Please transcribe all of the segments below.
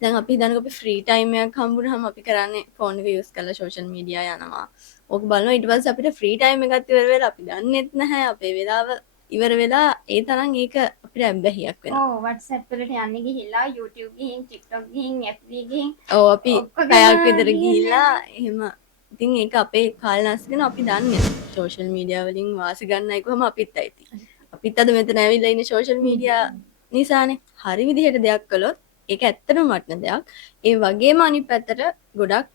දැන් අපි හිතන්නකො අපි ෆ්‍රී ටයිම් එකක් හම්බුනහම අපි කරන්නේ ෆෝන් එක යූස් කරලා සෝෂල් මීඩියා යනවා. ඕක බලනවා ඊට පස්සේ අපිට ෆ්‍රී ටයිම් එකක් ඉවර වෙලා අපි දන්නෙත් නැහැ අපේ වෙලාව ඉවර වෙලා ඒ තරම් ඒක අපිට ඇබ්බැහියක් වෙනවා. ඔව් WhatsApp වලට යන්නේ ගිහිල්ලා YouTube ගිහින් TikTok ගිහින් FB ගිහින් ඔව් අපි ඔක්කොගෙම පැයක් විතර ගිහින් ගිහිල්ලා එහෙම ඉතින් ඒක අපේ කාලය නාස්ති කරන අපි දන්නේ සෝෂල් මීඩියා වලින් වාසි ගන්නයි කොහම අපිත් ඇති. අපිත් අද මෙතන ඇවිල්ලා ඉන්නේ සෝෂල් මීඩියා නිසානේ. හරි විදිහට දෙයක් කළොත් ඒක ඇත්තටම වටින දෙයක්. ඒ වගේම අනිත් පැත්තට ගොඩක්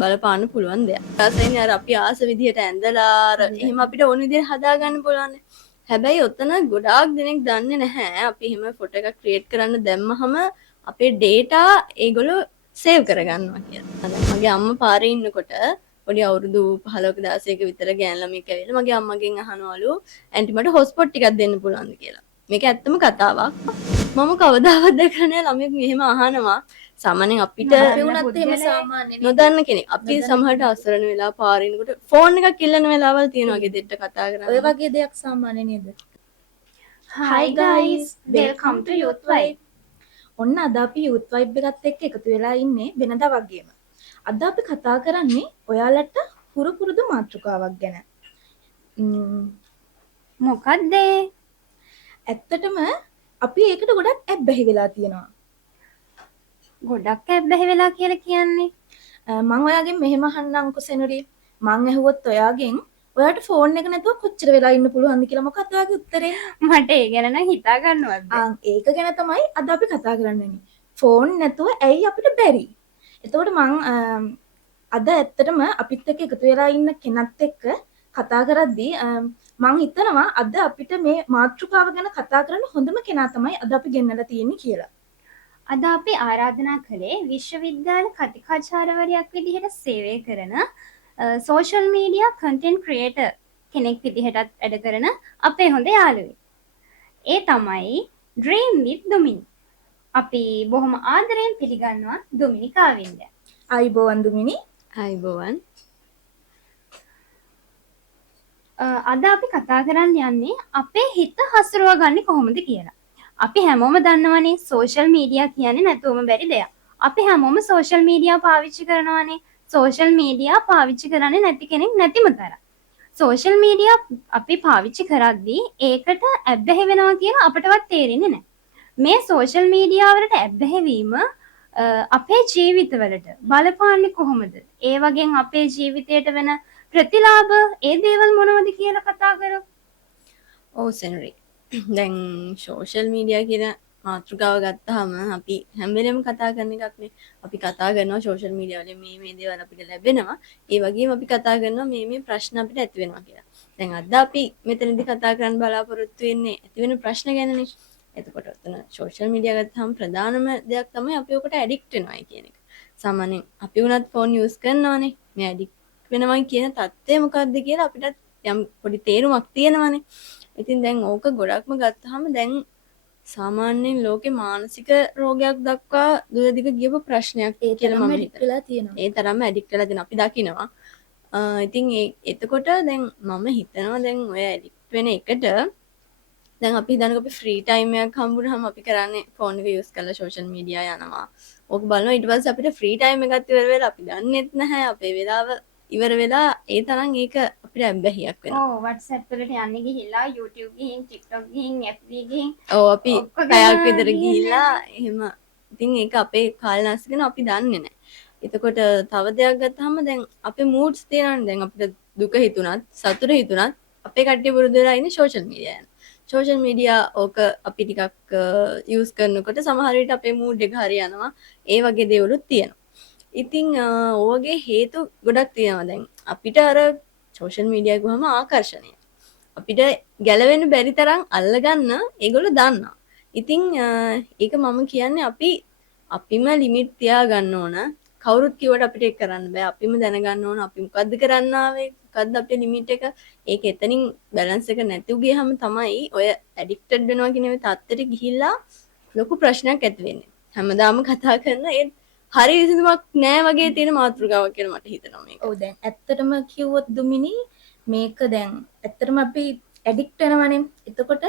බලපාන්න පුළුවන් දෙයක්. ඊට අර අපි ආස විදිහට ඇඳලා අර එහෙම අපිට ඕන විදිහට හදාගන්න පුළුවන්. හැබැයි ඔතන ගොඩාක් දෙනෙක් දන්නේ නැහැ අපි එහෙම ෆොටෝ එකක් ක්‍රියේට් කරන්න දැම්මහම අපේ ඩේටා ඒගොල්ලෝ සේව් කරගන්නවා කියලා. දැන් මගේ අම්මා පාරේ ඉන්නකොට පොඩි අවුරුදු 15ක 16ක විතර ගෑනු ළමෙක් ඇවිල්ලා මගේ අම්මගෙන් අහනවලු ඇන්ටි මට හොස්පොට් ටිකක් දෙන්න පුළුවන්ද කියලා. මේක ඇත්තම කතාවක්. මම කවදාවත් දැකලා නැහැ ළමෙක් මෙහෙම අහනවා. සාමාන්‍යයෙන් අපිට වුණත් එහෙම සාමාන්‍ය නොදන්න කෙනෙක්. අපි සමහරට අසරණ වෙලා පාරේ ඉන්නකොට ෆෝන් එකක් ඉල්ලන වෙලාවල් තියෙනවා ගෙදරට කතා කරන්න. ඔය වගේ දෙයක් සාමාන්‍ය නේද? Hi guys, welcome to Youth Vibe. ඔන්න අද අපි youth vibe එකත් එක්ක එකතු වෙලා ඉන්නේ වෙනදා වගේම. අද අපි කතා කරන්නේ ඔයාලට හුරු පුරුදු මාතෘකාවක් ගැන. මොකක්ද? ඇත්තටම අපි ඒකට ගොඩක් ඇබ්බැහි වෙලා තියෙනවා. ගොඩක් ඇබ්බැහි වෙලා කියලා කියන්නේ. මම ඔයාගෙන් මෙහෙම අහන්නම්කො සෙනරි. මං ඇහුවොත් ඔයාගෙන් ඔයාට ෆෝන් එක නැතුව කොච්චර වෙලා ඉන්න පුළුවන්ද කියලා මොකක්ද ඔයාගේ උත්තරේ? මට ඒ ගැන නම් හිතා ගන්නවත් බැහැ. ඒක ගැන තමයි අද අපි කතා කරන්නේ. ෆෝන් නැතුව ඇයි අපිට බැරි? එතකොට මං අද ඇත්තටම අපිත් එක්ක එකතු වෙලා ඉන්න කෙනත් එක්ක කතා කරද්දී මං හිතනවා අද අපිට මේ මාතෘකාව ගැන කතා කරන්න හොඳම කෙනා තමයි අද අපි ගෙන්නලා තියෙන්නේ කියලා. අද අපි ආරාධනා කළේ විශ්වවිද්‍යාල කතිකාචාර්යවරියක් විදිහට සේවය කරන සෝෂල් මීඩියා කන්ටෙන්ට් ක්‍රියේටර් කෙනෙක් විදිහටත් වැඩ කරන අපේ හොඳ යාළුවෙක්. ඒ තමයි Dream with Domini. අපි බොහොම ආදරයෙන් පිළිගන්නවා ඩොමිනි කාවින්ද. ආයිබෝවන් දුමිනි. ආයිබෝවන්. අද අපි කතා කරන්න යන්නේ අපේ හිත හසුරුවා ගන්නේ කොහොමද කියලා. අපි හැමෝම දන්නවනේ සෝෂල් මීඩියා කියන්නේ නැතුවම බැරි දෙයක්. අපි හැමෝම සෝෂල් මීඩියා පාවිච්චි කරනවානේ. සෝෂල් මීඩියා පාවිච්චි කරන්නේ නැති කෙනෙක් නැතිම තරම්. සෝෂල් මීඩියා අපි පාවිච්චි කරද්දී ඒකට ඇබ්බැහි වෙනවා කියලා අපටවත් තේරෙන්නේ නැහැ. මේ සෝෂල් මීඩියා වලට ඇබ්බැහි වීම අපේ ජීවිතවලට බලපාන්නේ කොහොමද? ඒ වගේම අපේ ජීවිතයට වෙන ප්‍රතිලාභ ඒ දේවල් මොනවද කියලා කතා කරමු. ඔව් සෙනරි. දැන් සෝෂල් මීඩියා කියන මාතෘකාව ගත්තාම අපි හැම වෙලෙම කතා කරන එකක් නේ. අපි කතා කරනවා සෝෂල් මීඩියා වලින් මේ දේවල් අපිට ලැබෙනවා. ඒ වගේම අපි කතා කරනවා මේ ප්‍රශ්න අපිට ඇති වෙනවා කියලා. දැන් අද අපි මෙතනදී කතා කරන්න බලාපොරොත්තු වෙන්නේ ඇති වෙන ප්‍රශ්න ගැනනේ. එතකොට ඔතන සෝෂල් මීඩියා ගත්තාම ප්‍රධානම දෙයක් තමයි අපි ඔකට ඇඩික්ට් වෙනවා කියන එක. සාමාන්‍යයෙන් අපි උනත් ෆෝන් යූස් කරනවානේ. මේ ඇඩික්ට් වෙනවා කියන தත්ත්වය මොකක්ද කියලා අපිට යම් පොඩි තේරුමක් තියෙනවානේ. ඉතින් දැන් ඕක ගොඩක්ම ගත්තාම දැන් සාමාන්‍යයෙන් ලෝකේ මානසික රෝගයක් දක්වා දුරදිග ගියපු ප්‍රශ්නයක් කියලා මම හිතලා තියෙනවා. ඒ තරම්ම ඇඩික්ට් වෙලා තියෙන අපි දකිනවා. ඉතින් එතකොට දැන් මම හිතනවා දැන් ඔය ඇඩික්ට් වෙන එකට දැන් අපි හිතන්නකො අපි ෆ්‍රී ටයිම් එකක් හම්බුනහම අපි කරන්නේ ෆෝන් එක යූස් කරලා සෝෂල් මීඩියා යනවා. ඕක බලනවා ඊට පස්සේ අපිට ෆ්‍රී ටයිම් එකක් ඉවර වෙලා අපි දන්නෙත් නැහැ අපේ වෙලාව ඉවර වෙලා ඒ තරම් ඒක අපිට ඇබ්බැහියක් වෙනවා. ඔව් WhatsApp වලට යන්නේ ගිහිල්ලා YouTube ගිහින් TikTok ගිහින් FB ගිහින් ඔව් අපි ඔක්කොගෙම පැයක් විතර ගිහින් ගිහිල්ලා එහෙම ඉතින් ඒක අපේ කාලය නාස්ති කරන අපි දන්නේ නැහැ. එතකොට තව දෙයක් ගත්තාම දැන් අපේ moods තියෙනවානේ දැන් අපිට දුක හිතුණත් සතුට හිතුණත් අපේ කට්ටිය පුරුදු වෙලා ඉන්නේ සෝෂල් මීඩියා යන. සෝෂල් මීඩියා ඕක අපි ටිකක් යූස් කරනකොට සමහර විට අපේ mood එක හරි යනවා. ඒ වගේ දේවලුත් තියෙනවා. ඉතින් ඕවගේ හේතු ගොඩක් තියෙනවා දැන් අපිට අර සෝෂල් මීඩියා ගුවම ආකර්ෂණය. අපිට ගැලවෙන්න බැරි තරම් අල්ලගන්න ඒගොල්ලෝ දන්නවා. ඉතින් ඒක මම කියන්නේ අපිම ලිමිට් තියාගන්න ඕන. කවුරුත් කිව්වට අපිට ඒක කරන්න බෑ. අපිම දැනගන්න ඕන අපි මොකද්ද කරන්න ආවේ? මොකද්ද අපේ ලිමිට් එක? ඒක එතනින් බැලන්ස් එක නැතුව ගියහම තමයි ඔය ඇඩික්ටඩ් වෙනවා කියන මේ තත්ත්වෙට ගිහිල්ලා ලොකු ප්‍රශ්නයක් ඇති වෙන්නේ. හැමදාම කතා කරන ඒ හරි විසඳුමක් නෑ වගේ තියෙන මාතෘකාවක් කියලා මට හිතෙනවා මේක. ඔව් දැන් ඇත්තටම කිව්වොත් දුමිනි මේක දැන් ඇත්තටම අපි ඇඩික්ට් වෙනවනේ. එතකොට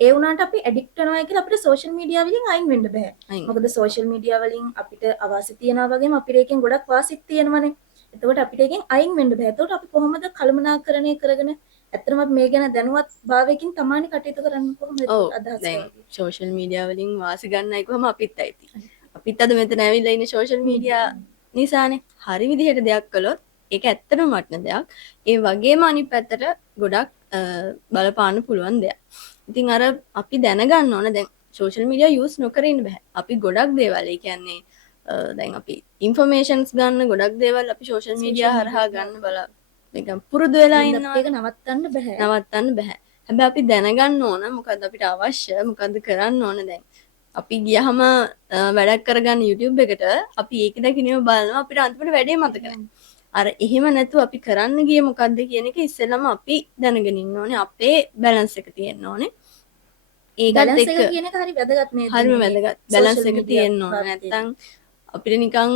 ඒ වුණාට අපි ඇඩික්ට් වෙනවා කියලා අපිට සෝෂල් මීඩියා වලින් අයින් වෙන්න බෑ. අයින් මොකද සෝෂල් මීඩියා වලින් අපිට අවාසි තියනවා වගේම අපිට එකෙන් ගොඩක් වාසිත් තියෙනවනේ. එතකොට අපිට එකෙන් අයින් වෙන්න බෑ. එතකොට අපි කොහොමද කළමනාකරණය කරගෙන ඇත්තටම අපි මේ ගැන දැනුවත් භාවයකින් තමයි කටයුතු කරන්න කොහොමද ඔව් අදහස් දැන් කරන්නේ? සෝෂල් මීඩියා වලින් වාසි ගන්නයි කොහම අපිත් ඇති. අපිත් අද මෙතන ඇවිල්ලා ඉන්නේ සෝෂල් මීඩියා නිසානේ. හරි විදිහට දෙයක් කළොත් ඒක ඇත්තටම වටින දෙයක්. ඒ වගේම අනිත් පැත්තට ගොඩක් බලපාන්න පුළුවන් දෙයක්. ඉතින් අර අපි දැනගන්න ඕන දැන් සෝෂල් මීඩියා යූස් නොකර ඉන්න බෑ. අපි ගොඩක් දේවල් ඒ කියන්නේ දැන් අපි ඉන්ෆර්මේෂන්ස් ගන්න ගොඩක් දේවල් අපි සෝෂල් මීඩියා හරහා ගන්න නිකන් පුරුදු වෙලා ඉන්නවා. ඒක නවත්තන්න බෑ. නවත්තන්න බෑ. හැබැයි අපි දැනගන්න ඕන මොකද්ද අපිට අවශ්‍ය මොකද්ද කරන්න ඕන දැන්. අපි ගියහම වැඩක් කරගන්න YouTube එකට අපි ඒක දකින්නම බලනවා අපිට අන්තිමට වැඩේ මතක නැහැ. අර එහෙම නැතුව අපි කරන්න ගියේ මොකද්ද කියන එක ඉස්සෙල්ලාම අපි දැනගෙන ඉන්න ඕනේ. අපේ බැලන්ස් එක තියෙන්න ඕනේ. ඒකත් බැලන්ස් එක්ක එක කියන එක හරි වැදගත් නේද? හරිම වැදගත්. බැලන්ස් එක තියෙන්න ඕනේ. නැත්තම් අපිට නිකන්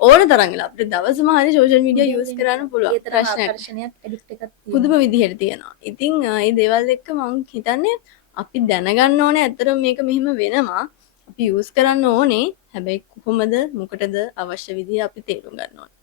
ඕන තරම් වෙලා අපිට දවසම හරි සෝෂල් මීඩියා යූස් කරන්න පුළුවන්. ඒ තරම් ප්‍රශ්නයක් ආකර්ෂණයක් ඇඩික්ට් එකක් තියෙනවා. පුදුම විදිහට තියෙනවා. ඉතින් මේ දේවල් එක්ක මම හිතන්නේ අපි දැනගන්න ඕනේ ඇත්තටම මේක මෙහෙම වෙනවා. අපි යූස් කරන්න ඕනේ. හැබැයි කොහොමද මොකටද අවශ්‍ය විදිහ අපි තේරුම් ගන්න ඕනේ.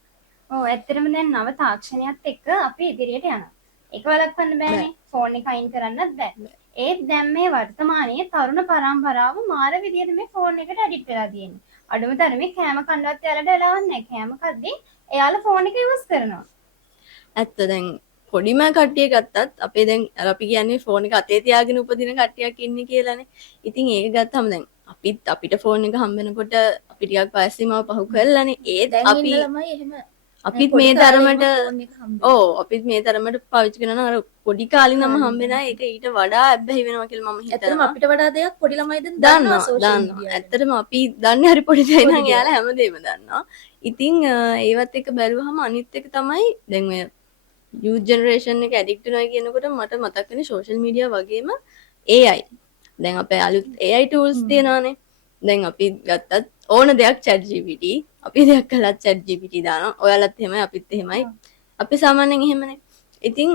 ඔව් ඇත්තටම දැන් නව තාක්ෂණයත් එක්ක අපි ඉදිරියට යනවා. ඒක වළක්වන්න බෑනේ. ෆෝන් එක අයින් කරන්නත් බෑ. ඒත් දැන් මේ වර්තමානයේ තරුණ පරම්පරාව මාර විදියට මේ ෆෝන් එකට ඇඩික්ට් වෙලා තියෙන්නේ. අඩුම තරමේ කෑම කන්නවත් එයාලට වෙලාවක් නැහැ. කෑම කද්දී එයාලා ෆෝන් එක යූස් කරනවා. ඇත්ත දැන් පොඩිම කට්ටිය ගත්තත් අපේ දැන් අර අපි කියන්නේ ෆෝන් එක අතේ තියාගෙන උපදින කට්ටියක් ඉන්නේ කියලානේ. ඉතින් ඒක ගත්තම දැන් අපිට ෆෝන් එක හම්බ වෙනකොට අපි ටිකක් වයස් සීමාව පහු කරලානේ. ඒත් දැන් අපි ඉන්න ළමයි එහෙම අපිත් පොඩි මේ කාලේම තරමට ෆෝන් එක හම්බ වෙනවා. ඕ අපිත් මේ තරමට පාවිච්චි කරනවා අර පොඩි කාලේ නම් හම්බෙන ඒක ඊට වඩා ඇබ්බැහි වෙනවා කියලා මම ඇත්තටම හිතනවා. අපිට වඩා දෙයක් පොඩි ළමයි දැන් දන්නවා social දන්නවා. media ඇත්තටම අපි දන්නේ හරි පොඩි දෙයක් නම් පොඩි එයාලා හැමදේම දන්නවා. ඉතින් ඒවත් එක බැලුවහම අනිත් එක තමයි දැන් ඔය youth generation එක addict වෙනවා කියනකොට මට මතක් වෙන්නේ social media වගේම AI. දැන් අපේ අලුත් AI tools තියෙනවානේ. දැන් අපි ගත්තත් ඕන දෙයක් chat GPT අපි දෙයක් කළත් chat GPT දානවා. ඔයාලත් එහෙමයි අපිත් එහෙමයි. අපි සාමාන්‍යයෙන් එහෙමනේ. ඉතින්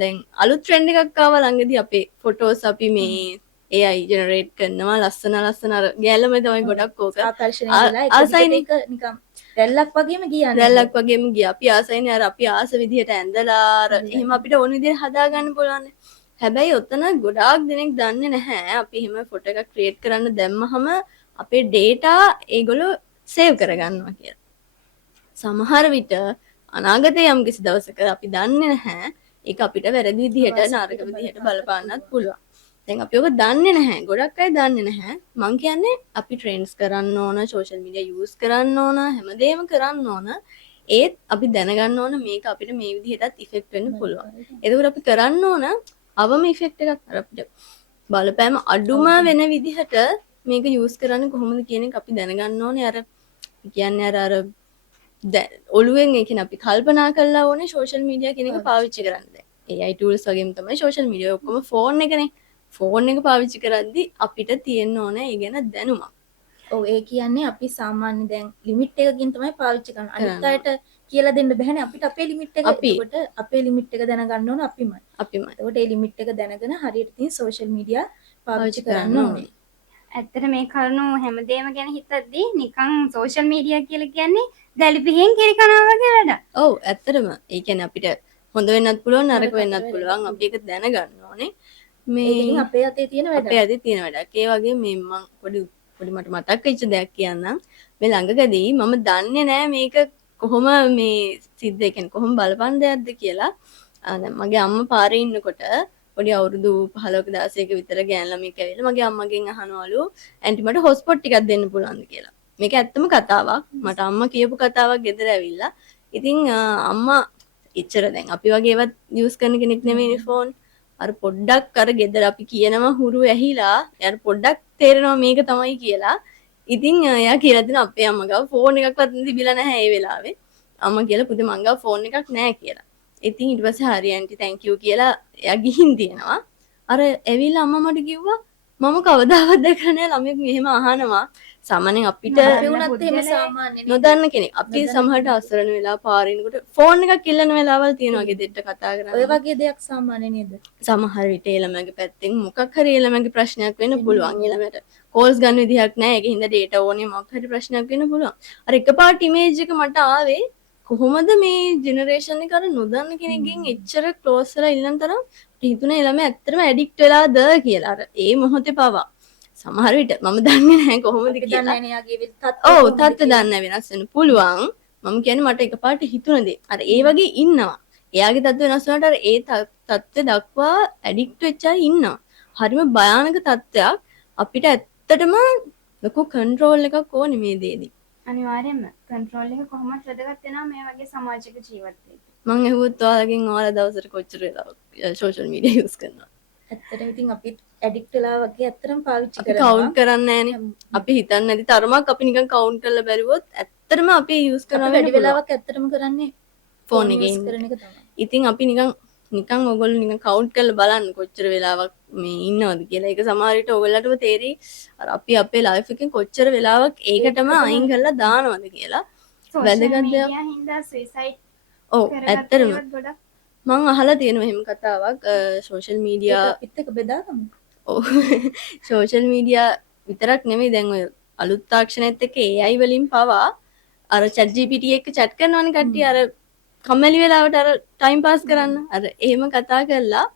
දැන් අලුත් ට්‍රෙන්ඩ් එකක් ආවා ළඟදී අපේ ෆොටෝස් අපි මේ AI ජෙනරේට් කරනවා ලස්සන අර ගෑල්ලම තමයි ගොඩක් ඕක ආකර්ෂණය වෙලා ආසයිනේ. ඒක නිකන් රැල්ලක් වගේම ගියා නේද? දැල්ලක් වගේම ගියා අපි ආසයිනේ අර අපි ආස විදිහට ඇඳලා අර එහෙම අපිට ඕන විදිහට හදාගන්න පුළුවන්. හැබැයි ඔතන ගොඩාක් දෙනෙක් දන්නේ නැහැ අපි එහෙම ෆොටෝ එකක් ක්‍රියේට් කරන්න දැම්මහම අපේ ඩේටා ඒගොල්ලෝ සේව් කරගන්නවා කියලා. සමහර විට අනාගතයේ යම් කිසි දවසක අපි දන්නේ නැහැ ඒක අපිට වැරදි විදිහට නරක විදිහට බලපාන්නත් පුළුවන්. දැන් අපි ඔක දන්නේ නැහැ. ගොඩක් අය දන්නේ නැහැ. මං කියන්නේ අපි ට්‍රෙන්ඩ්ස් කරන්න ඕන, සෝෂල් මීඩියා යූස් කරන්න ඕන, හැමදේම කරන්න ඕන. ඒත් අපි දැනගන්න ඕන මේක අපිට මේ විදිහටත් ඉෆෙක්ට් වෙන්න පුළුවන්. එතකොට අපි කරන්න ඕන අවම ඉෆෙක්ට් එකක් අර අපිට බලපෑම අඩුම වෙන විදිහට මේක යූස් කරන්න කොහොමද කියන එක අපි දැනගන්න ඕනේ. අර කියන්නේ අර ඔළුවෙන් ඒ කියන්නේ අපි කල්පනා කරලා ඕනේ සෝෂල් මීඩියා කියන එක පාවිච්චි කරන්න. දැන් AI tools වගේම තමයි සෝෂල් මීඩියා ඔක්කොම ෆෝන් එකනේ. ෆෝන් එක පාවිච්චි කරද්දි අපිට තියෙන්න ඕනේ ඒ ගැන දැනුමක්. ඔව් ඒ කියන්නේ අපි සාමාන්‍ය දැන් ලිමිට් එකකින් තමයි පාවිච්චි කරන්නේ. අනිත් අයට කියලා දෙන්න බෑනේ අපිට අපේ ලිමිට් එක. එතකොට අපේ ලිමිට් එක දැනගන්න ඕන අපිමයි. එතකොට ඒ ලිමිට් එක දැනගෙන හරියට තියෙන සෝෂල් මීඩියා පාවිච්චි කරන්න ඕනේ. ඇත්තට මේ කරුණු හැමදේම ගැන හිතද්දී නිකන් සෝෂල් මීඩියා කියලා කියන්නේ දැලිපිහෙන් කිරි කනවා වගේ වැඩක්. ඔව් ඇත්තටම ඒ කියන්නේ අපිට හොඳ වෙන්නත් පුළුවන් නරක වෙන්නත් පුළුවන්. අපි ඒක දැනගන්න ඕනේ. මේ අපේ අතේ තියෙන වැඩක්. අපේ අතේ තියෙන වැඩක්. ඒ වගේ මේ මම පොඩි මට මතක් වෙච්ච දෙයක් කියන්නම්. මේ ළඟකදී මම දන්නේ නෑ මේක කොහොම මේ සිද්ධ ඒ කියන්නේ කොහොම බලපන් දෙයක්ද කියලා. දැන් මගේ අම්මා පාරේ ඉන්නකොට පොඩි අවුරුදු 15ක 16ක විතර ගෑන් ළමෙක් ඇවිල්ලා මගේ අම්මගෙන් අහනවලු ඇන්ටි මට හොස්පොට් ටිකක් දෙන්න පුළුවන්ද කියලා. මේක ඇත්තම කතාවක්. මට අම්මා කියපු කතාවක් ගෙදර ඇවිල්ලා. ඉතින් අම්මා එච්චර දැන් අපි වගේ ඒවත් යූස් කරන කෙනෙක් නෙමෙයිනේ ෆෝන්. අර පොඩ්ඩක් අර ගෙදර අපි කියනවා හුරු ඇහිලා යාර පොඩ්ඩක් තේරෙනවා මේක තමයි කියලා. ඉතින් එයා කියලා දෙන අපේ අම්මා ගාව ෆෝන් එකක්වත් තිබිලා නැහැ ඒ වෙලාවේ. අම්මා කියලා පුතේ මං ගාව ෆෝන් එකක් නැහැ කියලා. ඉතින් ඊට පස්සේ හරි ඇන්ටි තැන්ක් යූ කියලා එයා ගිහින් තියෙනවා. අර ඇවිල්ලා අම්මා මට කිව්වා මම කවදාවත් දැකලා නැහැ ළමෙක් මෙහෙම අහනවා සාමාන්‍යයෙන් අපිට අපි නොදන්න වුණත් එහෙම පුද්ගලයෙක් සාමාන්‍යනේ. නොදන්න කෙනෙක් අපි නොදන්න සමහරට කෙනෙක්. අසරණ වෙලා පාරිනකොට ෆෝන් එකක් ඉල්ලන වෙලාවල් තියෙනවා ගෙදරට කතා ඔය කරන්න. වගේ දෙයක් සාමාන්‍ය නේද? සමහර විට ඒ ළමයාගේ පැත්තෙන් මොකක් හරි ඒ ළමයාගේ ප්‍රශ්නයක් වෙන්න පුළුවන්. ඒ ළමයාට කෝල්ස් ගන්න විදිහක් නැහැ. ඒකින් හින්දා data ඕනේ මොකක් හරි ප්‍රශ්නයක් වෙන්න පුළුවන්. අර එකපාරට ඉමේජ් එක මට ආවේ කොහොමද මේ ජෙනරේෂන් එක අර නොදන්න කෙනෙක්ගෙන් එච්චර ක්ලෝස් වෙලා ඉන්න තරම් හිතුනේ ළමයා ඇත්තටම ඇඩික්ට් වෙලාද කියලා. අර ඒ මොහොතේ පවා සමහර විට මම දන්නේ නැහැ කොහොමද අපි කියලා. දන්නේ නැහැ යාගේ තත්ත්වය ඔව් කොහොමද තත්ත්ව කියලා. දන්න වෙනස් වෙන්න පුළුවන්. මම කියන්නේ මට එකපාරට හිතුණ දේ. අර ඒ වගේ ඉන්නවා. එයාගේ තත්ත්ව වෙනස් වුණාට අර ඒ තත්ත්වය දක්වා ඇඩික්ට් වෙච්ච අය ඉන්නවා. හරිම භයානක තත්ත්වයක්. අපිට ඇත්තටම ලොකු කන්ට්‍රෝල් එකක් ඕනේ මේ දේදී. අනිවාර්යයෙන්ම කන්ට්‍රෝල් එක කොහොමද වැදගත් වෙනවා මේ වගේ සමාජික ජීවිතයක. මම ඇහුවොත් ඔයාලගෙන් ඔයාලා දවසට කොච්චර වෙලාවක් සෝෂල් මීඩියා යූස් කරනවද? ඇත්තටම ඉතින් අපි ඇඩික්ට් වෙලා වගේ ඇත්තටම පාවිච්චි අපි කරනවා. කවුන්ට් කරන්නේ නැහනේ. අපි හිතන්නේ නැති තරමක් අපි නිකන් කවුන්ට් කරලා බැලුවොත් ඇත්තටම අපි යූස් අපි කරනවා වැඩි වෙන වෙලාවක් වෙලාවක් ඇත්තටම කරන්නේ ෆෝන් use එකේ කරන එක තමයි. ඉතින් අපි නිකන් ඔයගොල්ලෝ නිකන් කවුන්ට් කරලා බලන්න කොච්චර වෙලාවක් මේ ඉන්නවද කියලා. ඒක සමහර විට ඔයගොල්ලන්ටම තේරෙයි අර අපි අපේ ලයිෆ් එකෙන් කොච්චර වෙලාවක් ඒකටම අයින් කරලා දානවද කියලා. සෝෂල් වැදගත් දෙයක්. මීඩියා හින්දා සුයිසයිඩ් ඔව් කරගත්ත ඇත්තටම ඒවත් ගොඩක් මම අහලා තියෙනවා එහෙම කතාවක් සෝෂල් ඒක මීඩියා අපිත් එක්ක බෙදාගමු. ඔව් සෝෂල් මීඩියා විතරක් නෙමෙයි දැන් ඔය අලුත් තාක්ෂණයත් එක්ක AI වලින් පවා අර chat GPT එක්ක chat කරනවනේ කට්ටිය අර කම්මැලි වෙලාවට අර ටයිම් පාස් කරන්න අර එහෙම කතා කරලා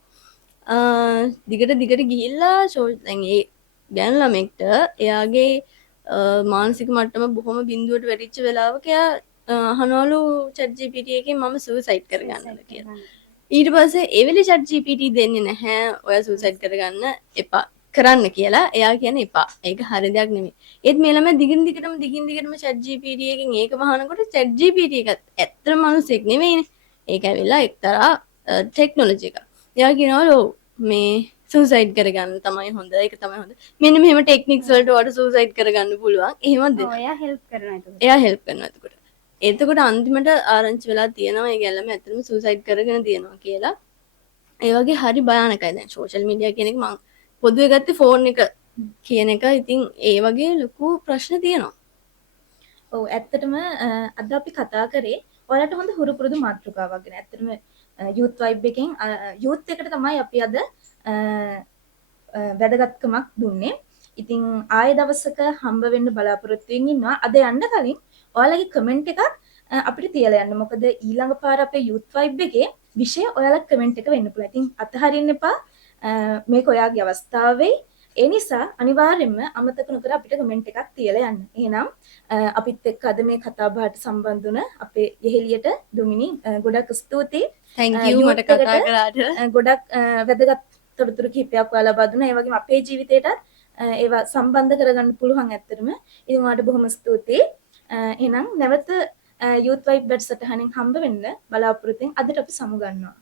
දිගට ගිහිල්ලා දැන් ඒ ගෑනු ළමෙක්ට එයාගේ මානසික මට්ටම බොහොම බිඳුවට වැටිච්ච වෙලාවක එයා අහනවලු chat GPT එකෙන් මම සුයිසයිඩ් කරගන්නද කියලා. ඊට පස්සේ ඒ වෙලේ chat GPT දෙන්නේ නැහැ ඔයා සුයිසයිඩ් කරගන්න එපා කරන්න කියලා. එයා කියන්නේ එපා. ඒක හරි දෙයක් නෙමෙයි. ඒත් මේ ළමයා දිගින් දිගටම chat GPT එකෙන් ඒක වහනකොට chat GPT එක ඇත්තම මිනිස්සෙක් නෙමෙයිනේ. ඒක ඇවිල්ලා එක්තරා ටෙක්නොලොජි එකක්. එයා කියනවලු මේ සුයිසයිඩ් කරගන්න තමයි හොඳ. ඒක තමයි හොඳ. මෙන්න මෙහෙම ටෙක්නික්ස් වලට ඔයාලට සුයිසයිඩ් කරගන්න පුළුවන්. එහෙමද? ඔයා හෙල්ප් කරනවා එතකොට. එයා හෙල්ප් කරනවා එතකොට. එතකොට අන්තිමට ආරංචි වෙලා තියෙනවා ඒ ගැල්ලම ඇත්තටම සුයිසයිඩ් කරගෙන තියෙනවා කියලා. ඒ වගේ හරි භයානකයි දැන් සෝෂල් මීඩියා කියන එක මම පොදුවේ ගත්තේ ෆෝන් එක කියන එක. ඉතින් ඒ වගේ ලොකු ප්‍රශ්න තියෙනවා. ඔව් ඇත්තටම අද අපි කතා කරේ ඔයාලට හොඳ හුරු පුරුදු මාතෘකාවක් ගැන. ඇත්තටම youth vibe එකෙන් youth එකට තමයි අපි අද වැදගත්කමක් දුන්නේ. ඉතින් ආයෙ දවසක හම්බ වෙන්න බලාපොරොත්තු වෙමින් ඉන්නවා. අද යන්න කලින් ඔයාලගේ කමෙන්ට් එකක් අපිට තියලා යන්න. මොකද ඊළඟ පාර අපේ youth vibe එකේ විෂය ඔයාලගේ කමෙන්ට් එක වෙන්න පුළුවන්. ඉතින් අතහරින්න එපා. මේක ඔයාගේ අවස්ථාව වෙයි. ඒ නිසා අනිවාර්යයෙන්ම අමතක නොකර අපිට කමෙන්ට් එකක් තියලා යන්න. එහෙනම් අපිත් එක්ක අද මේ කතා බහට සම්බන්ධ වුණ අපේ යෙහෙලියට ඩොමිනි ගොඩක් ස්තුතියි. thank you youth මට කතා එකට, කරාට. ගොඩක් වැදගත් තොරතුරු කිහිපයක් ඔයාලා ලබා දුන්නා. ඒ වගේම අපේ ජීවිතේටත් ඒවා සම්බන්ධ කරගන්න පුළුවන් ඇත්තටම. ඉතින් ඔයාලට බොහොම ස්තුතියි. එහෙනම් නැවත youth vibe වැඩසටහනෙන් හම්බ වෙන්න බලාපොරොත්තු වෙන අදට අපි සමු ගන්නවා.